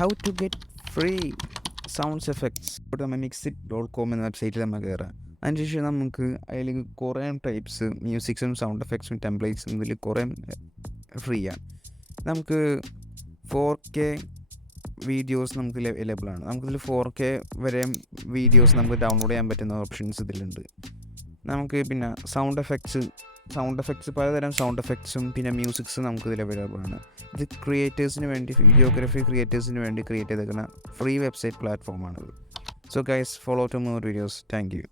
how to get free sounds effects. നമ്മൾ mixit.com എന്ന വെബ്സൈറ്റിൽ നമ്മൾ കയറാം. അതിനുശേഷം നമുക്ക് അതിൽ കുറേ ടൈപ്സ് മ്യൂസിക്സും സൗണ്ട് എഫക്ട്സും ടെംപ്ലേറ്റ്സും ഇതിൽ കുറേ ഫ്രീ ആണ്. നമുക്ക് 4K വീഡിയോസ് നമുക്ക് അവൈലബിൾ ആണ്. നമുക്കിതിൽ 4K വരെ വീഡിയോസ് നമുക്ക് ഡൗൺലോഡ് ചെയ്യാൻ പറ്റുന്ന ഓപ്ഷൻസ് ഇതിലുണ്ട്. നമുക്ക് പിന്നെ സൗണ്ട് എഫക്ട്സ് പലതരം സൗണ്ട് എഫക്ട്സും പിന്നെ മ്യൂസിക്സും നമുക്കിതിൽ അവൈലബിൾ ആണ്. ഇത് ക്രിയേറ്റേഴ്സിന് വേണ്ടി, വീഡിയോഗ്രാഫി ക്രിയേറ്റേഴ്സിന് വേണ്ടി ക്രിയേറ്റ് ചെയ്തേക്കുന്ന free website പ്ലാറ്റ്ഫോമാണിത്. So guys, follow to more videos. Thank you.